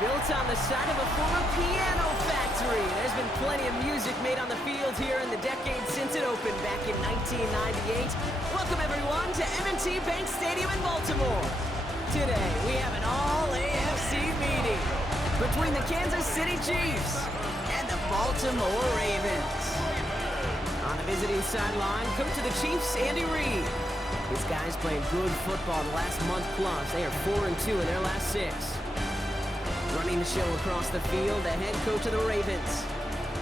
Built on the side of a former piano factory, there's been plenty of music made on the field here in the decade since it opened back in 1998. Welcome everyone to M&T Bank Stadium in Baltimore. Today we have an all-AFC meeting between the Kansas City Chiefs and the Baltimore Ravens. On the visiting sideline, coach of the Chiefs, Andy Reid. These guys playing good football the last month plus. They are 4-2 in their last 6. Running the show across the field, the head coach of the Ravens.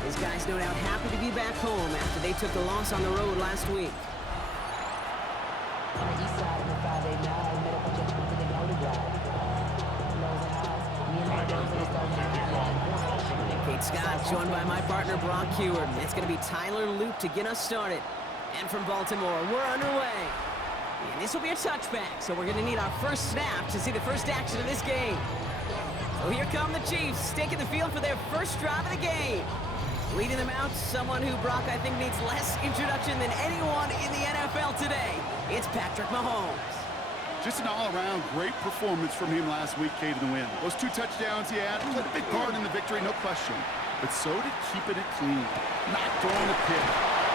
These guys no doubt happy to be back home after they took the loss on the road last week. On the east side of the 589, medical gentlemen to the outer drive. Lows and highs. Me and my girls are starting. Kate Scott joined by my partner Brock Heward. It's going to be Tyler Loop to get us started. And from Baltimore, we're underway. And this will be a touchback, so we're going to need our first snap to see the first action of this game. So here come the Chiefs, taking the field for their first drive of the game. Leading them out, someone who, Brock, I think needs less introduction than anyone in the NFL today. It's Patrick Mahomes. Just an all-around great performance from him last week, Kate, in the win. Those 2 touchdowns he had played a big part in the victory, no question. But so did keeping it clean, not throwing a pick.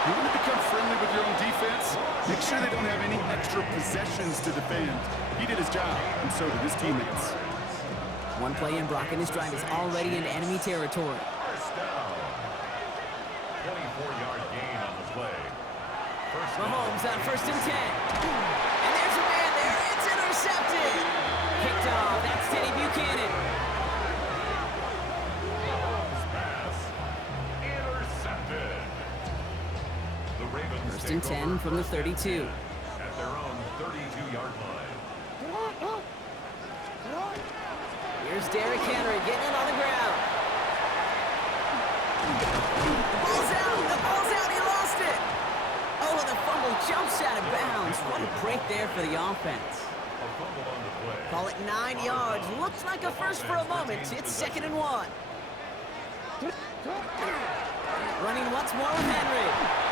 You want to become friendly with your own defense? Make sure they don't have any extra possessions to defend. He did his job, and so did his teammates. One play in, Brock, and this drive is already in enemy territory. First down. 24-yard gain on the play. Mahomes on 1st and 10. And there's a man there. It's intercepted. Picked off. That's Teddy Buchanan. Pass. Intercepted. The Ravens 1st and 10 from the 32. At their own 32-yard line. Here's Derrick Henry getting it on the ground. The ball's out. The ball's out. He lost it. Oh, and the fumble jumps out of bounds. What a break there for the offense. A fumble on the play. Call it 9 yards. Looks like a first for a moment. It's 2nd and 1. Running once more with Henry.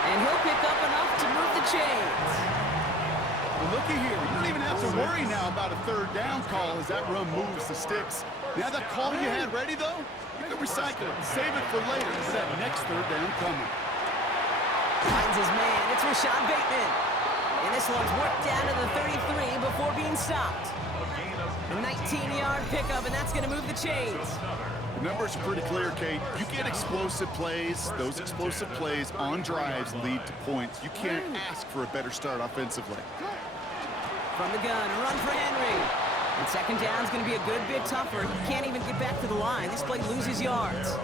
And he'll pick up enough to move the chains. Well, looky here. You don't even have to worry now about a 3rd down call as that run moves the sticks. Now that call you had ready, though, you can recycle it and save it for later for that next 3rd down coming. Finds his man. It's Rashad Bateman. And this one's worked down to the 33 before being stopped. A 19-yard pickup, and that's going to move the chains. The numbers are pretty clear, Kate. You get explosive plays. Those explosive plays on drives lead to points. You can't ask for a better start offensively. From the gun, a run for Henry. And 2nd down is going to be a good bit tougher. He can't even get back to the line. This play loses yards.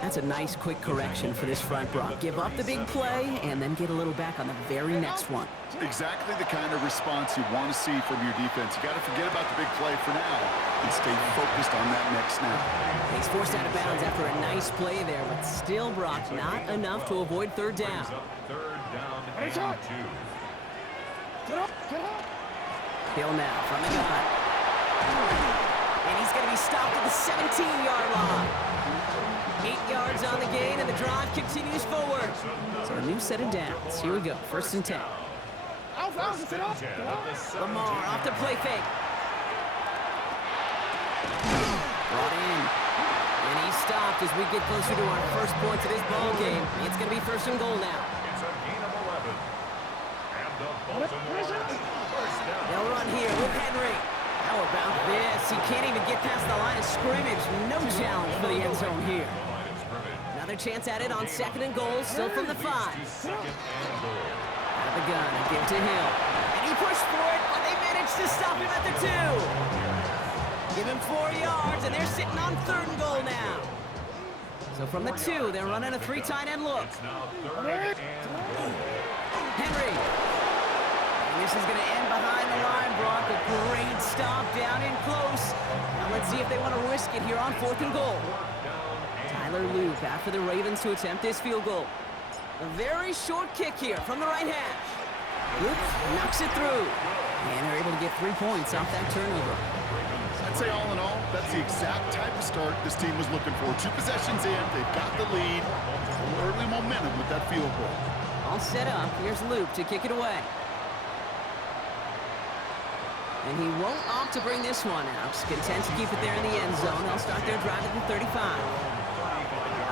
That's a nice quick correction for this front, Brock. Give up the big play and then get a little back on the very next one. Exactly the kind of response you want to see from your defense. You got to forget about the big play for now and stay focused on that next snap. He's forced out of bounds after a nice play there, but still, Brock, not enough to avoid 3rd down. 3rd down and 2. Hill now from the gun. And he's going to be stopped at the 17-yard line. 8 yards on the gain, and the drive continues forward. So a new set of downs. Here we go, 1st and 10. Lamar off the play fake. Brought in. And he's stopped as we get closer to our first points of this ball game. It's going to be 1st and goal now. It's a gain of 11. And the Baltimore first down. They'll run here with Henry. How about this? He can't even get past the line of scrimmage. No challenge for the end zone here. Another chance at it on 2nd and goal, still from the 5. Out of the gun, give to Hill. And he pushed for it, but they managed to stop him at the 2. Give him 4 yards, and they're sitting on 3rd and goal now. So from the 2, they're running a 3 tight end look. Henry. And this is going to end behind the line, Brock. A great stop down in close. Now let's see if they want to risk it here on 4th and goal. Tyler Loop after the Ravens to attempt this field goal. A very short kick here from the right hash. Loop knocks it through. And they're able to get 3 points off that turnover. I'd say all in all, that's the exact type of start this team was looking for. 2 possessions in, they've got the lead. Early momentum with that field goal. All set up. Here's Loop to kick it away. And he won't opt to bring this one out. Content to keep it there in the end zone. They'll start their drive at the 35.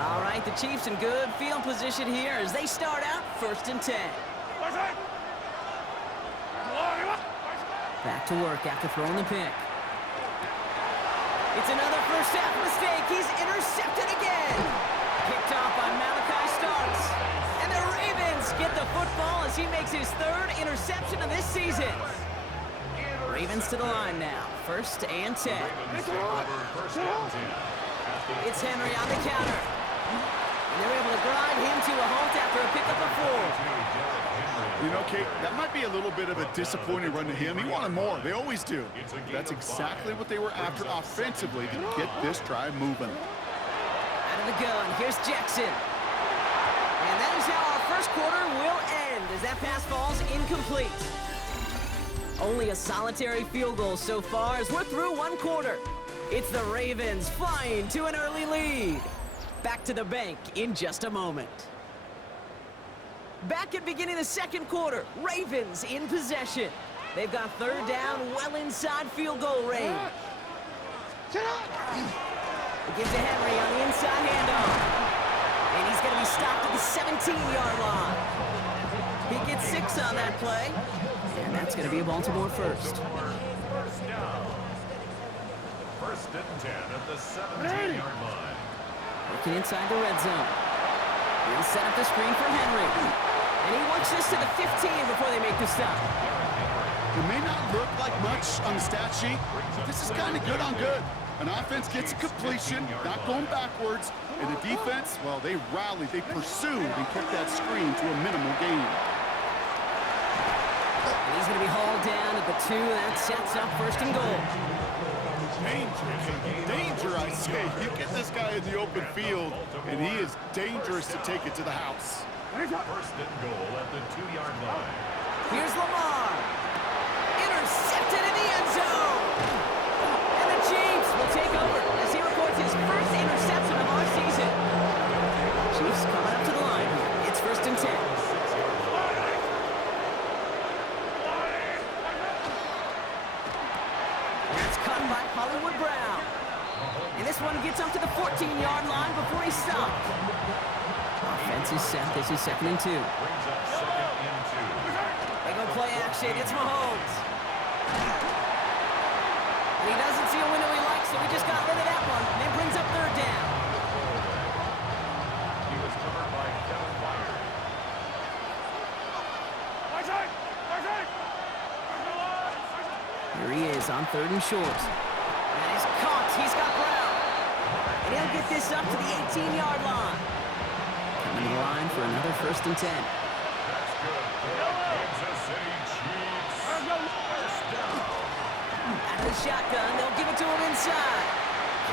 All right, the Chiefs in good field position here as they start out 1st and 10. Back to work after throwing the pick. It's another first half mistake. He's intercepted again. Picked off by Malachi Starks. And the Ravens get the football as he makes his 3rd interception of this season. Ravens to the line now. 1st and 10. It's Henry on the counter. And they're able to grind him to a halt after a pickup of 4. You know, Kate, that might be a little bit of a disappointing run to him. He wanted more. They always do. That's exactly what they were after offensively to get this drive moving. Out of the gun, here's Jackson. And that is how our 1st quarter will end as that pass falls incomplete. Only a solitary field goal so far as we're through 1 quarter. It's the Ravens flying to an early lead. Back to the bank in just a moment. Back at beginning of the 2nd quarter, Ravens in possession. They've got 3rd down well inside field goal range. It gives to Henry on the inside handoff. And he's going to be stopped at the 17-yard line. He gets 6 on that play. And that's going to be a Baltimore first. 1st down. 1st and 10 at the 17-yard line. Working inside the red zone. He'll set up the screen for Henry. And he works this to the 15 before they make the stop. It may not look like much on the stat sheet, but this is kind of good on good. An offense gets a completion, not going backwards, and the defense, well, they rallied, they pursued, and kept that screen to a minimal gain. He's going to be hauled down at the 2. That sets up 1st and goal. Danger, I say. You get this guy in the open field, and he is dangerous to take it to the house. 1st and goal at the 2-yard line. Here's Lamar. Intercepted in the end zone. And the Chiefs will take over as he records his 1st interception of our season. Chiefs coming up to the line. It's 1st and 10. That's cut by Hollywood Brown. And this one gets up to the 14-yard line before he's stopped. Offense is set. This is 2nd and 2. Brings up 2nd and 2. They go play action. It's Mahomes. And he doesn't see a window he likes, so he just got rid of that one. And it brings up 3rd down. He was covered by Kevin Byard. Here he is on 3rd and short. And he's caught. He's got Brown. And he'll get this up to the 18-yard line. Coming to the line for another 1st and 10. That's good for the Kansas City Chiefs. 1st down. Out of the shotgun, they'll give it to him inside.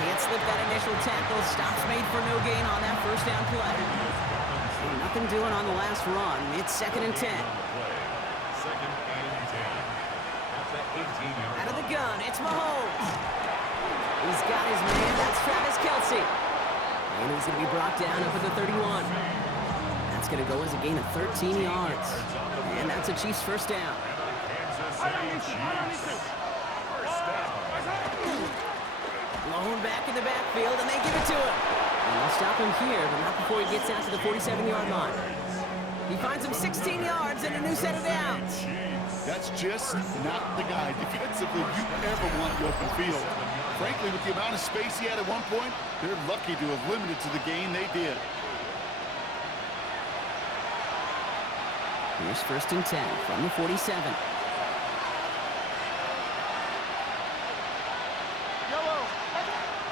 Can't slip that initial tackle. Stops made for no gain on that 1st down play. And nothing doing on the last run. It's 2nd and 10. 2nd and 10. At the 18-yard line. Out of the gun, it's Mahomes. He's got his man. That's Travis Kelce. And he's going to be brought down up at the 31. That's going to go as a gain of 13 yards. And that's a Chiefs 1st down. Kansas City Chiefs. 1st down. Blown back in the backfield, and they give it to him. And they'll stop him here, but not before he gets out to the 47-yard line. He finds him 16 yards and a new set of downs. That's just not the guy defensively you ever want in the open field. Frankly, with the amount of space he had at one point, they're lucky to have limited to the gain they did. Here's 1st and 10 from the 47.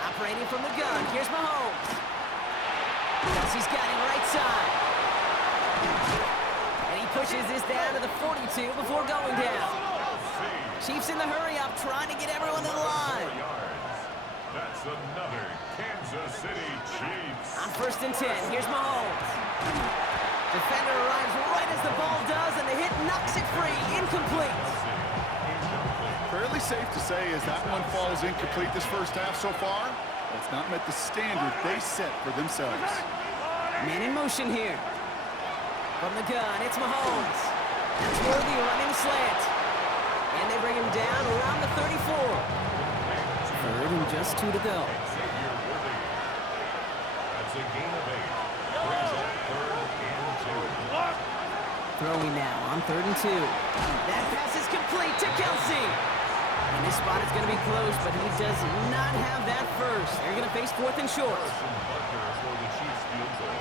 Operating from the gun, here's Mahomes. Kelsey's got him right side. And he pushes this down to the 42 before going down. Chiefs in the hurry-up, trying to get everyone to the line. 4 yards. That's another Kansas City Chiefs. On 1st and 10, here's Mahomes. Defender arrives right as the ball does, and the hit knocks it free. Incomplete. Fairly safe to say as that one falls incomplete this first half so far, that's not met the standard they set for themselves. Man in motion here. From the gun, it's Mahomes. That's Worthy running slant. And they bring him down around the 34. 3rd and just 2 to go. Xavier Worthy. That's a gain of 8. Brings up 3rd and 2. Throwing now on 3rd and 2. That pass is complete to Kelsey. And this spot is going to be close, but he does not have that first. They're going to face 4th and short. Butker for the Chiefs field goal.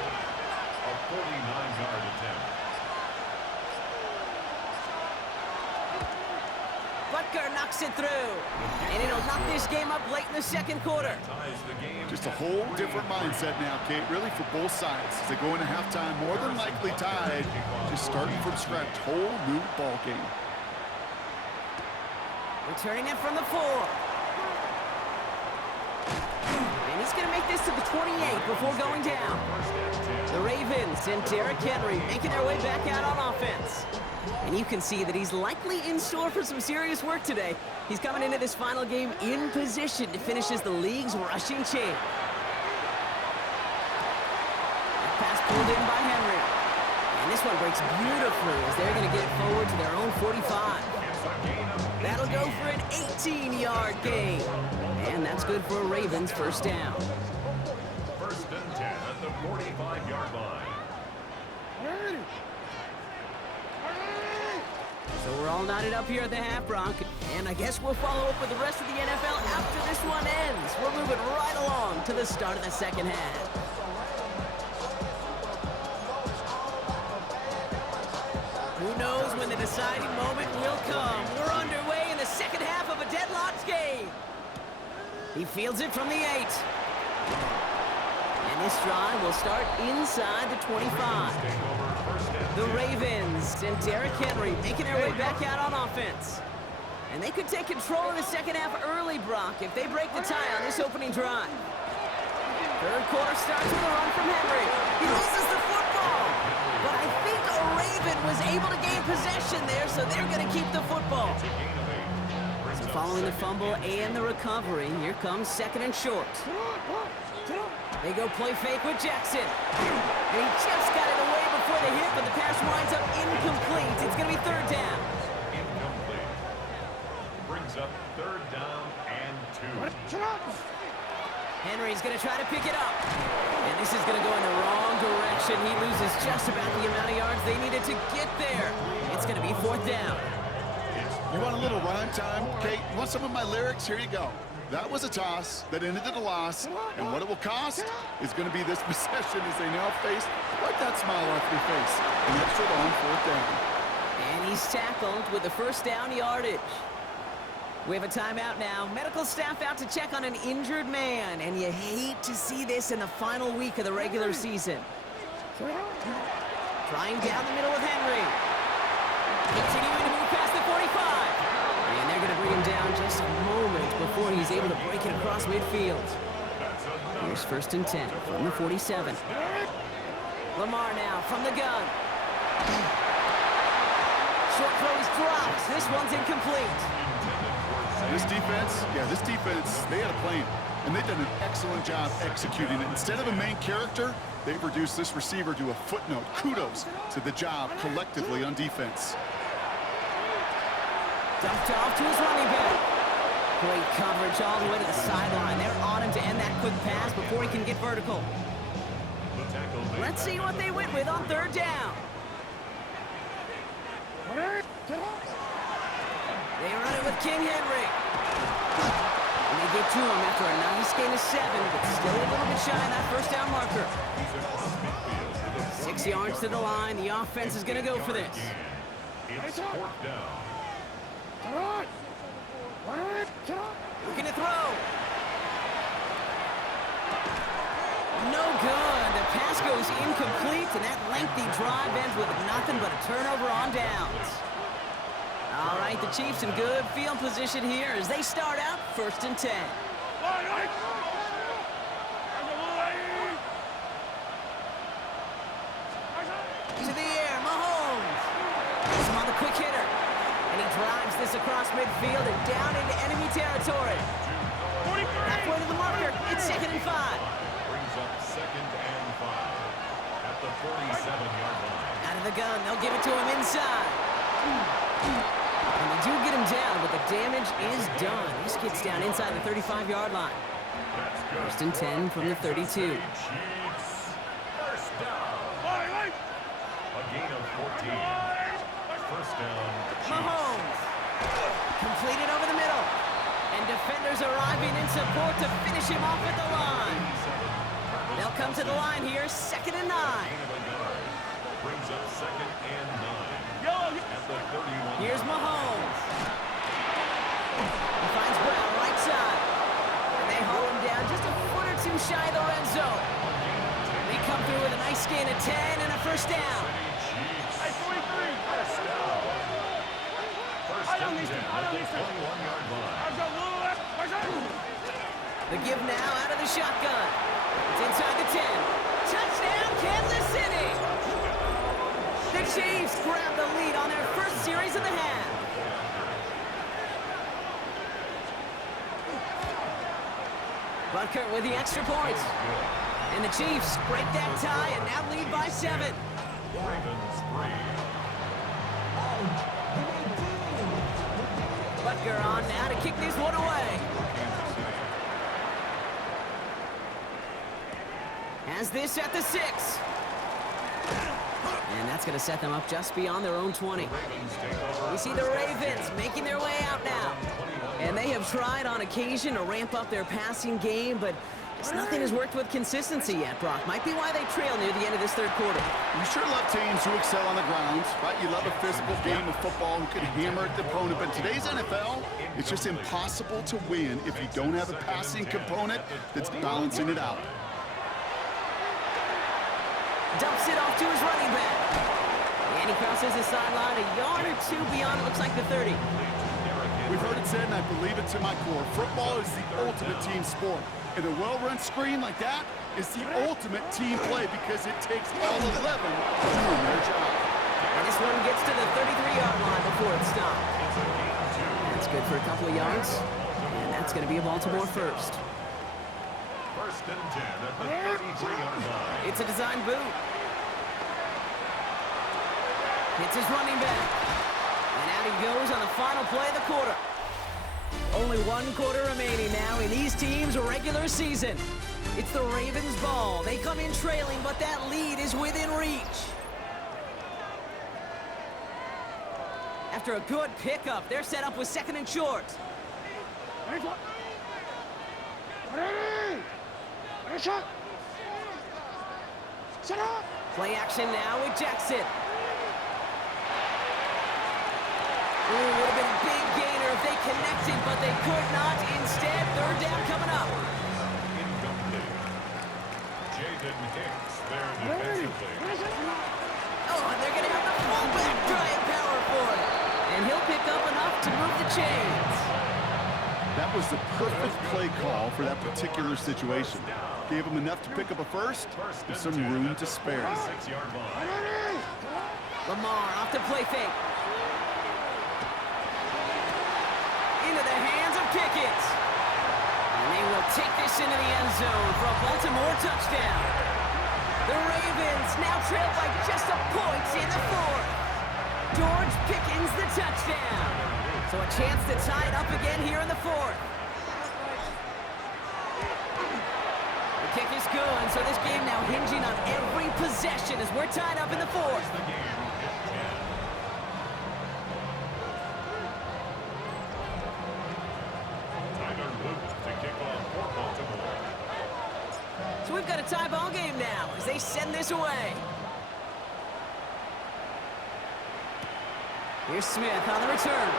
A 49-yard attempt. Butker knocks it through. And it'll knock this game up late in the 2nd quarter. Ties the game. Just a whole different mindset now, Kate, really for both sides. As they go into halftime, more than likely tied, just starting from scratch, whole new ball game. Returning it from the 4. And he's going to make this to the 28 before going down. The Ravens and Derrick Henry making their way back out on offense. And you can see that he's likely in store for some serious work today. He's coming into this final game in position to finish as the league's rushing champ. Pass pulled in by Henry. And this one breaks beautifully as they're going to get it forward to their own 45. That'll go for an 18-yard gain. And that's good for a Ravens 1st down. 1st and 10 at the 45-yard line. So we're all knotted up here at the half, Bronc. And I guess we'll follow up with the rest of the NFL after this one ends. We're moving right along to the start of the 2nd half. Who knows when the deciding moment will come? We're underway in the 2nd half of a deadlocked game. He fields it from the 8. And this drive will start inside the 25. The Ravens and Derrick Henry making their way back out on offense. And they could take control of the 2nd half early, Brock, if they break the tie on this opening drive. 3rd quarter starts with a run from Henry. He loses the football. But I think a Raven was able to gain possession there, so they're going to keep the football. So following the fumble and the recovery, here comes 2nd and short. They go play fake with Jackson. And he just got it away before the hit, but the pass winds up incomplete. It's going to be 3rd down. Incomplete. Brings up 3rd down and 2. Henry's going to try to pick it up. And this is going to go in the wrong direction. He loses just about the amount of yards they needed to get there. It's going to be 4th down. You want a little rhyme time, Kate? You want some of my lyrics? Here you go. That was a toss that ended in a loss, and what it will cost is going to be this possession as they now face, wipe that smile off your face, an extra long 4th down. And he's tackled with the 1st down yardage. We have a timeout now. Medical staff out to check on an injured man, and you hate to see this in the final week of the regular season. Trying down the middle with Henry. Continuing to move past the 45. And they're going to bring him down just a moment before he's able to break it across midfield. Here's 1st and 10 from the 47. Lamar now from the gun. Short throw is dropped. This one's incomplete. This defense, they had a plan, and they've done an excellent job executing it. Instead of a main character, they've reduced this receiver to a footnote. Kudos to the job collectively on defense. Dumped off to his running back. Great coverage all the way to the sideline. They're on him to end that quick pass before he can get vertical. Let's see what they went with on 3rd down. They run it with King Henry. And they get to him after a nice gain of 7, but still a little bit shy of that 1st down marker. 6 yards to the line. The offense is going to go for this. It's 4th down. Looking to throw. No good. The pass goes incomplete, and that lengthy drive ends with nothing but a turnover on downs. All right, the Chiefs in good field position here as they start out 1st and 10. To the air, Mahomes. He's on the quick hitter. And he drives this across midfield and down into enemy territory. Halfway to the marker, it's 2nd and 5. Brings up 2nd and 5 at the 47-yard line. Out of the gun, they'll give it to him inside. And they do get him down, but the damage is done. This gets down inside the 35-yard line. 1st and 10 from the 32. Chiefs. First down. A gain of 14. First down. Mahomes. Completed over the middle. And defenders arriving in support to finish him off at the line. They'll come to the line here, 2nd and 9. Brings up 2nd and 9 at the 31. Here's Mahomes. He finds Brown right side. And they haul him down just a foot or two shy of the red zone. They come through with a nice gain of 10 and a first down. First down. First and 10 at the 21-yard line. The give now out of the shotgun. It's inside the 10. Touchdown, Kansas City! The Chiefs grab the lead on their first series of the half. Butker with the extra points. And the Chiefs break that tie and now lead by 7. Ravens 3. Butker on now to kick this one away. Has this at the 6. And that's going to set them up just beyond their own 20. We see the Ravens making their way out now. And they have tried on occasion to ramp up their passing game, but nothing has worked with consistency yet, Brock. Might be why they trail near the end of this 3rd quarter. You sure love teams who excel on the ground, right? You love a physical game of football who can hammer at the opponent. But in today's NFL, it's just impossible to win if you don't have a passing component that's balancing it out. Dumps it off to his running back. And he crosses the sideline a yard or two beyond, it looks like the 30. We've heard it said, and I believe it to my core, football is the ultimate team sport. And a well-run screen like that is the ultimate team play because it takes all 11 doing their job. And this one gets to the 33-yard line before it stopped. That's good for a couple of yards. And that's going to be a Baltimore first. First and 10 at the 33-yard line. It's a design boot. Hits his running back. And out he goes on the final play of the quarter. Only 1 quarter remaining now in these teams' regular season. It's the Ravens' ball. They come in trailing, but that lead is within reach. After a good pickup, they're set up with 2nd and short. Play action now with Jackson. Ooh, would have been a big gainer if they connected, but they could not. Instead, 3rd down coming up. Incomplete. Jaden Hicks there defensively. Oh, and they're going to have the fullback drive power for it. And he'll pick up enough to move the chains. That was the perfect play call for that particular situation. Gave him enough to pick up a first with some room to spare. 6-yard line. Lamar off to play fake. Into the hands of Pickett. And they will take this into the end zone for a Baltimore touchdown. The Ravens now trail by just a point in the 4th. George Pickens the touchdown. So a chance to tie it up again here in the 4th. The kick is good, so this game now hinging on every possession as we're tied up in the 4th. So we've got a tie ball game now as they send this away. Here's Smith on the return.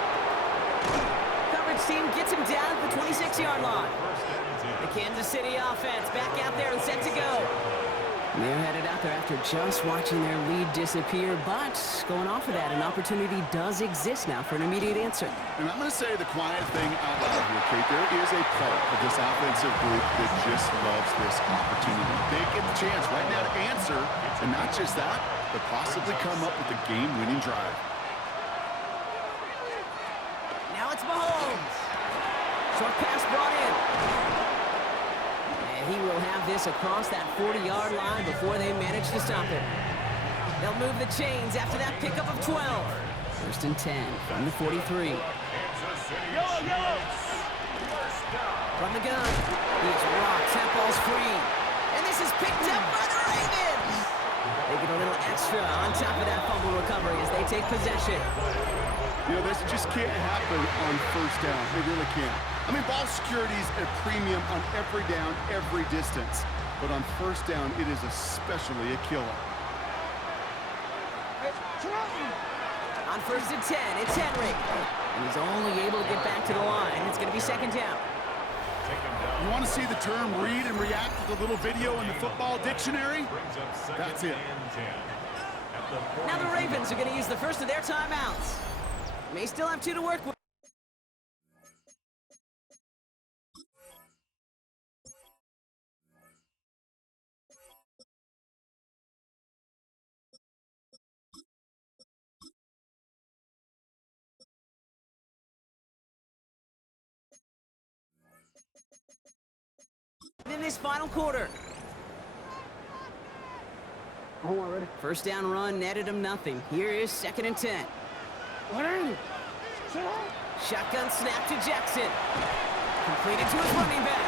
Coverage team gets him down at the 26-yard line. The Kansas City offense back out there and set to go. They're headed out there after just watching their lead disappear, but going off of that, an opportunity does exist now for an immediate answer. And I'm going to say the quiet thing out loud here, Kate. There is a part of this offensive group that just loves this opportunity. They get the chance right now to answer, and not just that, but possibly come up with a game-winning drive. Now it's Mahomes. Short pass brought in. And he will have this across that 40-yard line before they manage to stop it. They'll move the chains after that pickup of 12. First and 10 from the 43. From the gun. He's rocked. That ball's free. And this is picked up by the Ravens. They get a little extra on top of that fumble recovery as they take possession. You know, this just can't happen on first down. It really can't. I mean, ball security's a premium on every down, every distance. But on first down, it is especially a killer. On first and 10, it's Henry. And he's only able to get back to the line. It's going to be second down. You want to see the term read and react with a little video in the football dictionary? That's it. Now the Ravens are going to use the first of their timeouts. May still have 2 to work with. In this final quarter. First down run netted him nothing. Here is second and 10. Shotgun snap to Jackson. Completed to his running back.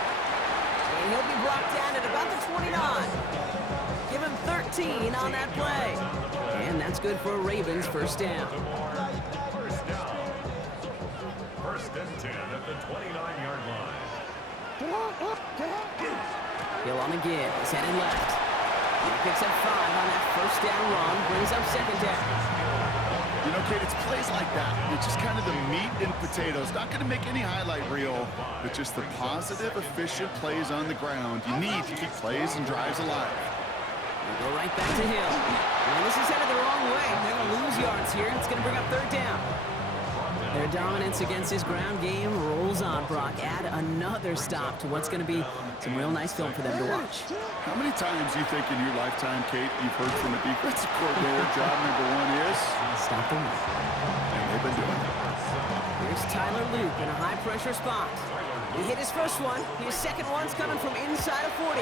And he'll be brought down at about the 29. Give him 13 on that play. And that's good for a Ravens first down. First and 10 at the 29-yard line. Hill on the give. He's headed left. He picks up 5 on that first down run. Brings up second down. You know, Kate, it's plays like that. It's just kind of the meat and potatoes. Not going to make any highlight reel, but just the positive, efficient plays on the ground. You need to keep plays and drives alive. We'll go right back to Hill. And this is headed the wrong way. They're going to lose yards here. It's going to bring up third down. Their dominance against his ground game rolls on, Brock. Add another stop to what's going to be some real nice film for them to watch. How many times do you think in your lifetime, Kate, you've heard from a defensive coordinator, job number 1 is? Stop the run. And they've been doing it. Here's Tyler Luke in a high-pressure spot. He hit his first one. His second one's coming from inside of 40.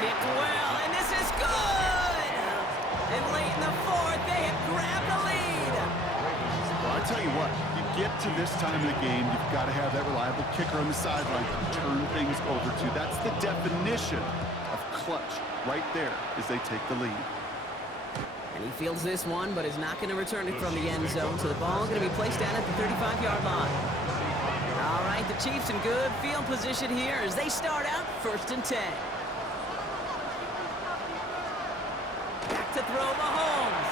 Kicked well, and this is good! And late in the fourth, they have grabbed the lead. Well, I tell you what, you get to this time of the game, you've got to have that reliable kicker on the sideline to turn things over to. That's the definition of clutch right there as they take the lead. And he fields this one, but is not going to return it from the end zone, so the ball is going to be placed down at the 35-yard line. All right, the Chiefs in good field position here as they start out first and 10. Back to throw Mahomes.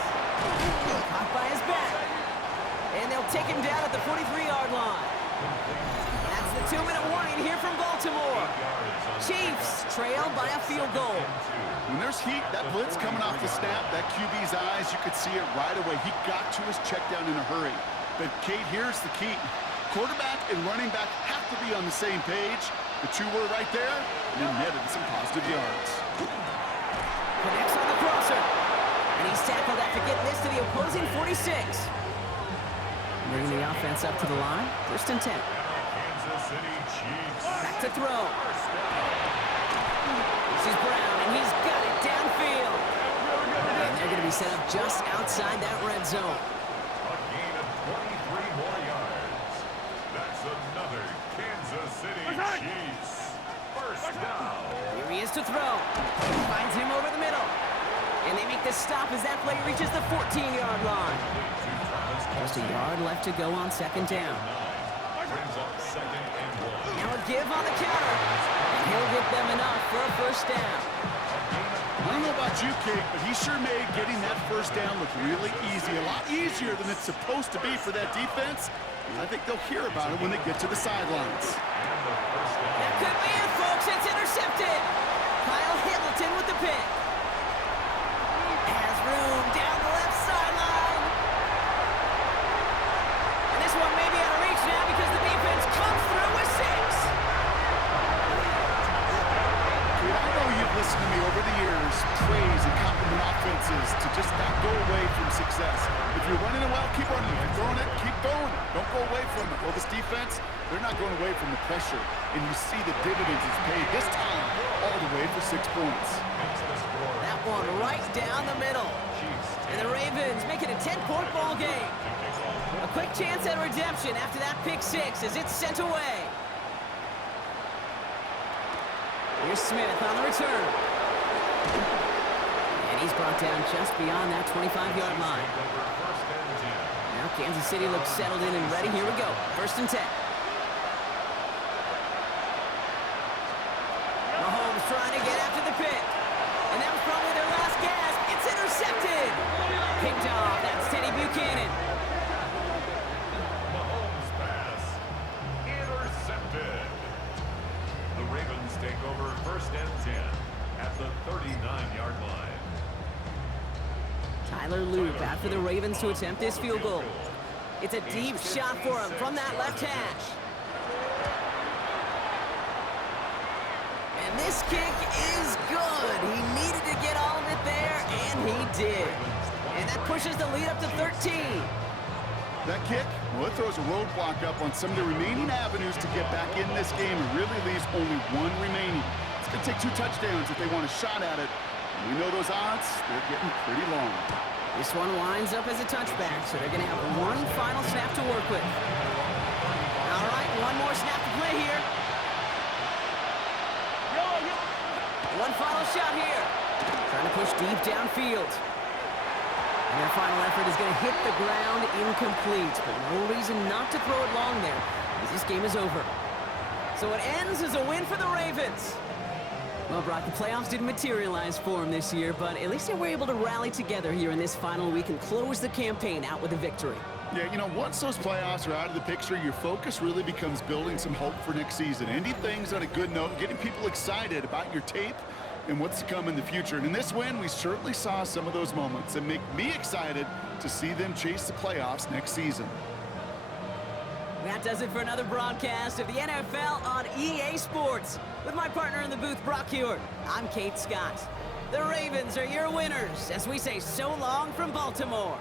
Caught by his back. And they'll take him down at the 43-yard line. That's the 2-minute warning here from Baltimore. Chiefs trail by a field goal. When there's heat, that blitz coming off the snap, that QB's eyes, you could see it right away. He got to his check down in a hurry. But, Kate, here's the key. Quarterback and running back have to be on the same page. The 2 were right there, and they netted some positive yards. Connects on the crosser. And he's tackled after getting this to the opposing 46. Bringing the offense up to the line. First and 10. Kansas City Chiefs. Back to throw. This is Brown, and he's got it downfield. And they're going to be set up just outside that red zone. A gain of 23 more yards. That's another Kansas City Chiefs. First down. Here he is to throw. Finds him over the middle. And they make the stop as that play reaches the 14-yard line. Just a yard left to go on second down. Brings up second and 1. Now a give on the counter. And he'll get them enough for a first down. I don't know about you, Kate, but he sure made getting that first down look really easy. A lot easier than it's supposed to be for that defense. I think they'll hear about it when they get to the sidelines. That could be it, folks. It's intercepted. Kyle Hamilton with the pick. Has room down the left sideline. And this one may be out of reach now because the defense comes through with 6. Dude, I know you've listened to me over the years praise and compliment offenses to just not go away from success. If you're running it well, keep running it. If you're throwing it, keep throwing it. Don't go away from it. Well, this defense, they're not going away from the pressure. And you see the dividends it's paid this time all the way for 6 points. That one right down the middle. And the Ravens make it a 10-point ball game. A quick chance at redemption after that pick 6 as it's sent away. Here's Smith on the return. And he's brought down just beyond that 25-yard line. Now Kansas City looks settled in and ready. Here we go. 1st and 10. Mahomes trying to get after the pick. And that was probably their last gasp. It's intercepted. Picked off. That's Teddy Buchanan. Mahomes pass. Intercepted. The Ravens take over 1st and 10 at the 39-yard line. Tyler Loop out for the Ravens to attempt this field goal. It's a deep shot for him from that left hash. And this kick is good. He needed to get all of it there, and he did. And that pushes the lead up to 13. That kick, well, it throws a roadblock up on some of the remaining avenues to get back in this game and really leaves only one remaining. It's going to take 2 touchdowns if they want a shot at it. And we know those odds, they're getting pretty long. This one winds up as a touchback, so they're going to have one final snap to work with. All right, one more snap to play here. One final shot here. Trying to push deep downfield. And their final effort is going to hit the ground incomplete, but no reason not to throw it long there, as this game is over. So it ends as a win for the Ravens. Well, Brock, the playoffs didn't materialize for them this year, but at least they were able to rally together here in this final week and close the campaign out with a victory. Yeah, you know, once those playoffs are out of the picture, your focus really becomes building some hope for next season. Ending things on a good note, getting people excited about your tape and what's to come in the future. And in this win, we certainly saw some of those moments and make me excited to see them chase the playoffs next season. That does it for another broadcast of the NFL on EA Sports. With my partner in the booth, Brock Hewitt, I'm Kate Scott. The Ravens are your winners as we say so long from Baltimore.